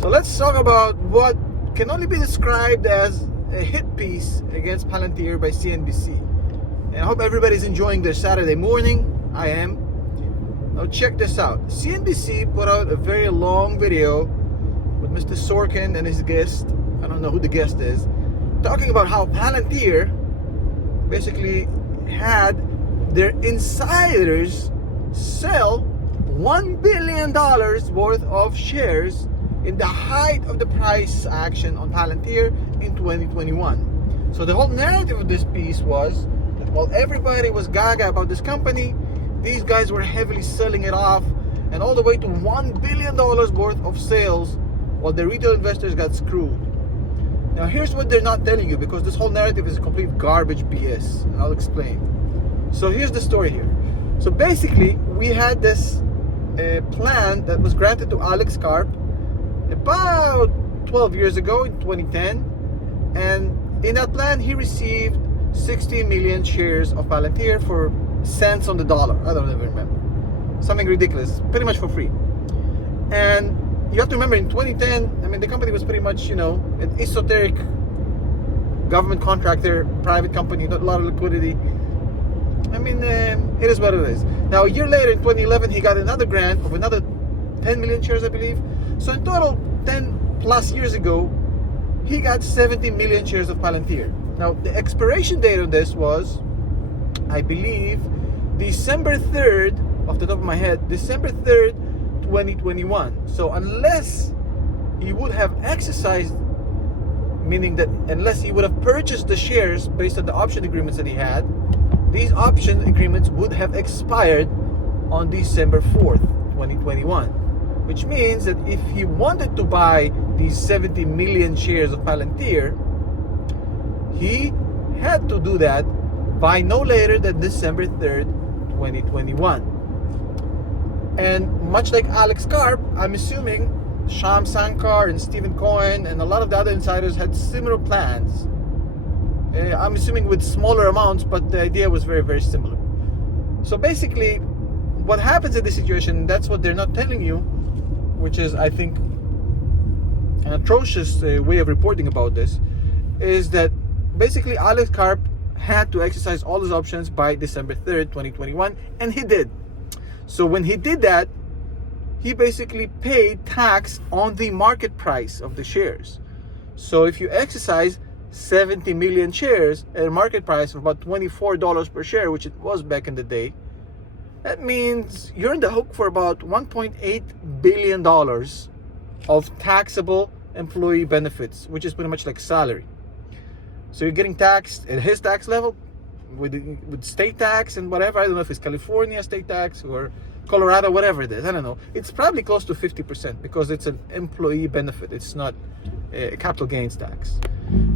So let's talk about what can only be described as a hit piece against Palantir by CNBC. And I hope everybody's enjoying their Saturday morning. I am. Now check this out. CNBC put out a very long video with Mr. Sorkin and his guest. I don't know who the guest is. Talking about how Palantir basically had their insiders sell $1 billion worth of shares in the height of the price action on Palantir in 2021. So the whole narrative of this piece was that while everybody was gaga about this company, these guys were heavily selling it off, and all the way to $1 billion worth of sales, while the retail investors got screwed. Now here's what they're not telling you, because this whole narrative is complete garbage BS. I'll explain. So here's the story here. So basically, we had this plan that was granted to Alex Karp about 12 years ago in 2010, and in that plan he received 60 million shares of Palantir for cents on the dollar. I don't even remember, something ridiculous, pretty much for free. And you have to remember, in 2010, I mean, the company was pretty much, an esoteric government contractor, private company, not a lot of liquidity. I mean, it is what it is. Now, a year later, in 2011, he got another grant of another 10 million shares, I believe. So in total, 10 plus years ago, he got 70 million shares of Palantir. Now, the expiration date on this was, I believe, December 3rd, off the top of my head, December 3rd, 2021. So unless he would have exercised, meaning that unless he would have purchased the shares based on the option agreements that he had, these option agreements would have expired on December 4th, 2021. Which means that if he wanted to buy these 70 million shares of Palantir, he had to do that by no later than December 3rd, 2021. And much like Alex Karp, I'm assuming Shyam Sankar and Stephen Cohen and a lot of the other insiders had similar plans. I'm assuming with smaller amounts, but the idea was very, very similar. So basically, what happens in this situation, that's what they're not telling you, which is, I think, an atrocious way of reporting about this, is that basically Alex Karp had to exercise all his options by December 3rd, 2021, and he did. So when he did that, he basically paid tax on the market price of the shares. So if you exercise 70 million shares at a market price of about $24 per share, which it was back in the day, that means you're in the hook for about $1.8 billion of taxable employee benefits, which is pretty much like salary. So you're getting taxed at his tax level with state tax and whatever. I don't know if it's California state tax or Colorado, whatever it is. I don't know. It's probably close to 50% because it's an employee benefit. It's not a capital gains tax.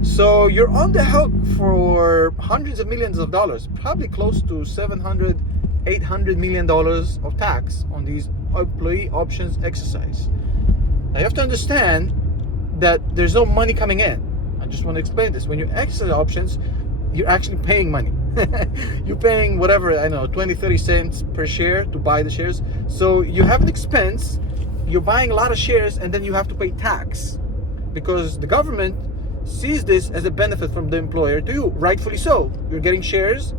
So you're on the hook for hundreds of millions of dollars, probably close to $700, $800 million of tax on these employee options exercise. Now you have to understand that there's no money coming in. I just want to explain this. When you exercise options, you're actually paying money. You're paying whatever, I don't know, 20, 30 cents per share to buy the shares. So you have an expense, you're buying a lot of shares, and then you have to pay tax because the government sees this as a benefit from the employer to you, rightfully so. You're getting shares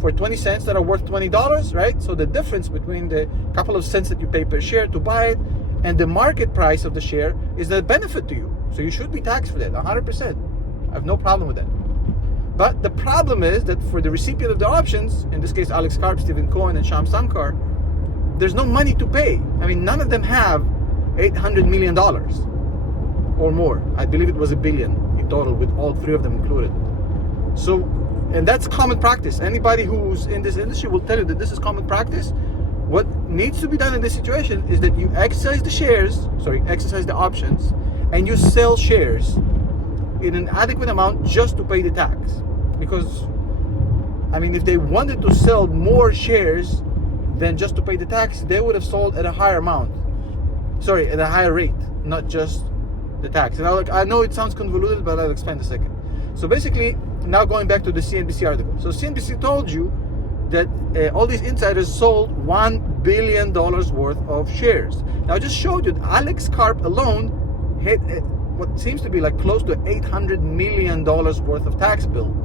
for 20 cents that are worth $20, right? So the difference between the couple of cents that you pay per share to buy it and the market price of the share is a benefit to you. So you should be taxed for that, 100%. I have no problem with that. But the problem is that for the recipient of the options, in this case Alex Karp, Stephen Cohen, and Shyam Sankar, there's no money to pay. I mean, none of them have $800 million or more. I believe it was $1 billion in total with all three of them included. So, and that's common practice. Anybody who's in this industry will tell you that this is common practice. What needs to be done in this situation is that you exercise the options, and you sell shares in an adequate amount just to pay the tax. Because, I mean, if they wanted to sell more shares than just to pay the tax, they would have sold at a higher amount. At a higher rate, not just the tax. And I know it sounds convoluted, but I'll explain in a second. So basically, now going back to the CNBC article. So CNBC told you that all these insiders sold $1 billion worth of shares. Now I just showed you that Alex Karp alone hit what seems to be like close to $800 million worth of tax bill.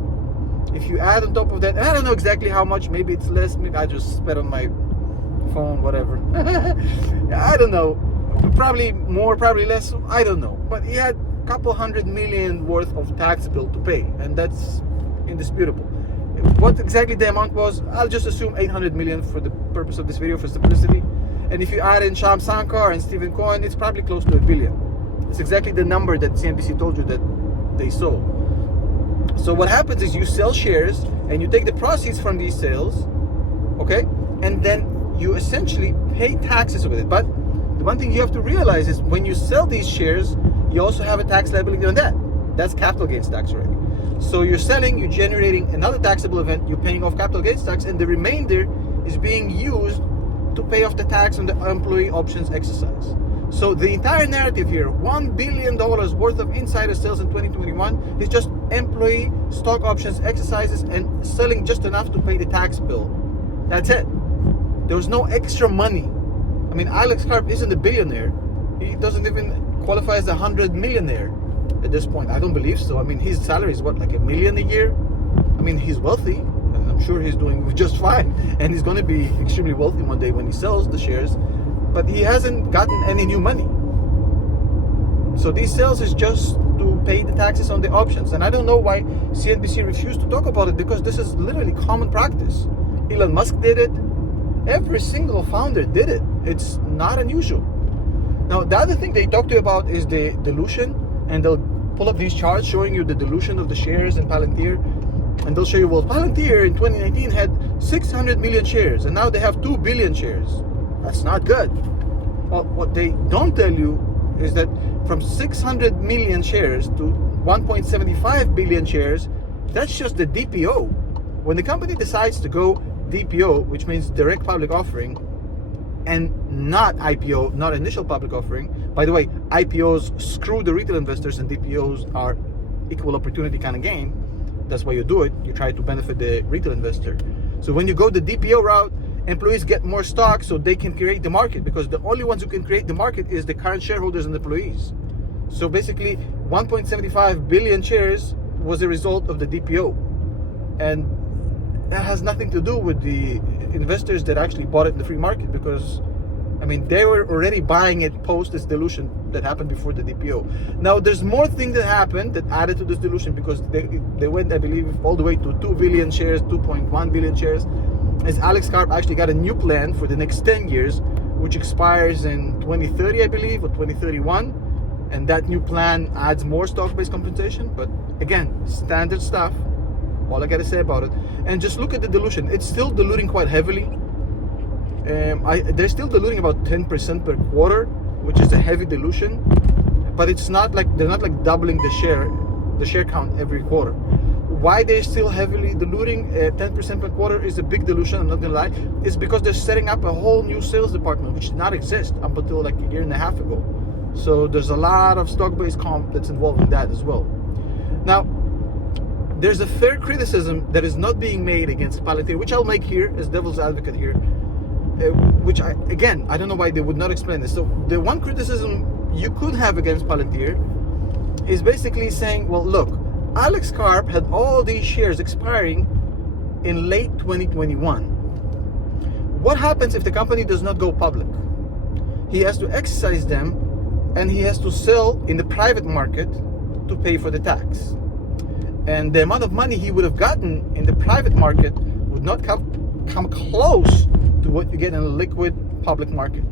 If you add on top of that, I don't know exactly how much, maybe it's less, maybe I just spent on my phone, whatever. I don't know, probably more, probably less, I don't know. But he had a couple $100 million worth of tax bill to pay, and that's indisputable. What exactly the amount was, I'll just assume 800 million for the purpose of this video, for simplicity. And if you add in Sham Sankar and Stephen Cohen, it's probably close to $1 billion. It's exactly the number that CNBC told you that they sold. So what happens is you sell shares and you take the proceeds from these sales, okay? And then you essentially pay taxes with it. But the one thing you have to realize is when you sell these shares, you also have a tax liability on that. That's capital gains tax already. So you're selling, you're generating another taxable event, you're paying off capital gains tax, and the remainder is being used to pay off the tax on the employee options exercise. So the entire narrative here, $1 billion worth of insider sales in 2021 is just employee stock options exercises and selling just enough to pay the tax bill. That's it. There was no extra money. I mean, Alex Karp isn't a billionaire. He doesn't even qualify as a 100 millionaire at this point. I don't believe so. I mean, his salary is what, like $1 million a year? I mean, he's wealthy, and I'm sure he's doing just fine, and he's going to be extremely wealthy one day when he sells the shares, but he hasn't gotten any new money. So these sales is just to pay the taxes on the options, and I don't know why CNBC refused to talk about it, because this is literally common practice. Elon Musk did it. Every single founder did it. It's not unusual. Now, the other thing they talk to you about is the dilution, and they'll pull up these charts showing you the dilution of the shares in Palantir, and they'll show you, well, Palantir in 2019 had 600 million shares, and now they have 2 billion shares. That's not good. Well, what they don't tell you is that from 600 million shares to 1.75 billion shares, that's just the DPO. When the company decides to go DPO, which means direct public offering, and not IPO, not initial public offering. By the way, IPOs screw the retail investors, and DPOs are equal opportunity kind of game. That's why you do it. You try to benefit the retail investor. So when you go the DPO route, employees get more stock so they can create the market, because the only ones who can create the market is the current shareholders and employees. So basically 1.75 billion shares was a result of the DPO, and that has nothing to do with the investors that actually bought it in the free market, because I mean, they were already buying it post this dilution that happened before the DPO. Now, there's more things that happened that added to this dilution, because they went, I believe, all the way to 2 billion shares, 2.1 billion shares, as Alex Karp actually got a new plan for the next 10 years, which expires in 2030, I believe, or 2031. And that new plan adds more stock-based compensation. But again, standard stuff. All I got to say about it. And just look at the dilution. It's still diluting quite heavily. They're still diluting about 10% per quarter, which is a heavy dilution. But it's not like they're not like doubling the share count every quarter. Why they're still heavily diluting 10% per quarter is a big dilution, I'm not gonna lie. It's because they're setting up a whole new sales department, which did not exist up until like a year and a half ago. So there's a lot of stock-based comp that's involved in that as well. Now, there's a fair criticism that is not being made against Palantir, which I'll make here as devil's advocate here, which I don't know why they would not explain this. So the one criticism you could have against Palantir is basically saying, well, look, Alex Karp had all these shares expiring in late 2021. What happens if the company does not go public? He has to exercise them, and he has to sell in the private market to pay for the tax. And the amount of money he would have gotten in the private market would not come close to what you get in a liquid public market.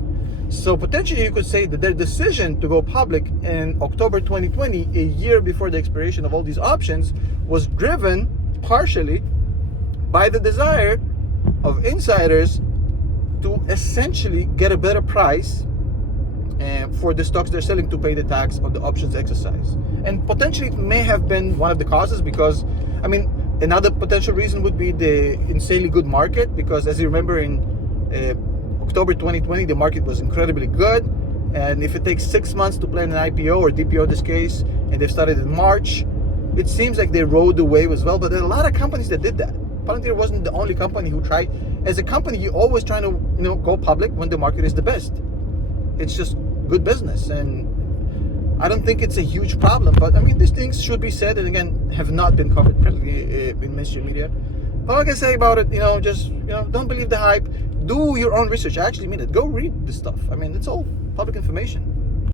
So potentially you could say that their decision to go public in October 2020, a year before the expiration of all these options, was driven partially by the desire of insiders to essentially get a better price for the stocks they're selling to pay the tax on the options exercise. And potentially it may have been one of the causes, because, I mean, another potential reason would be the insanely good market, because as you remember in October 2020, the market was incredibly good. And if it takes 6 months to plan an IPO or DPO in this case, and they've started in March, it seems like they rode the wave as well. But there are a lot of companies that did that. Palantir wasn't the only company who tried. As a company, you're always trying to go public when the market is the best. It's just good business. And I don't think it's a huge problem, but I mean, these things should be said, and again, have not been covered currently in mainstream media. But all I can say about it, just don't believe the hype. Do your own research. I actually mean it. Go read this stuff. I mean, it's all public information.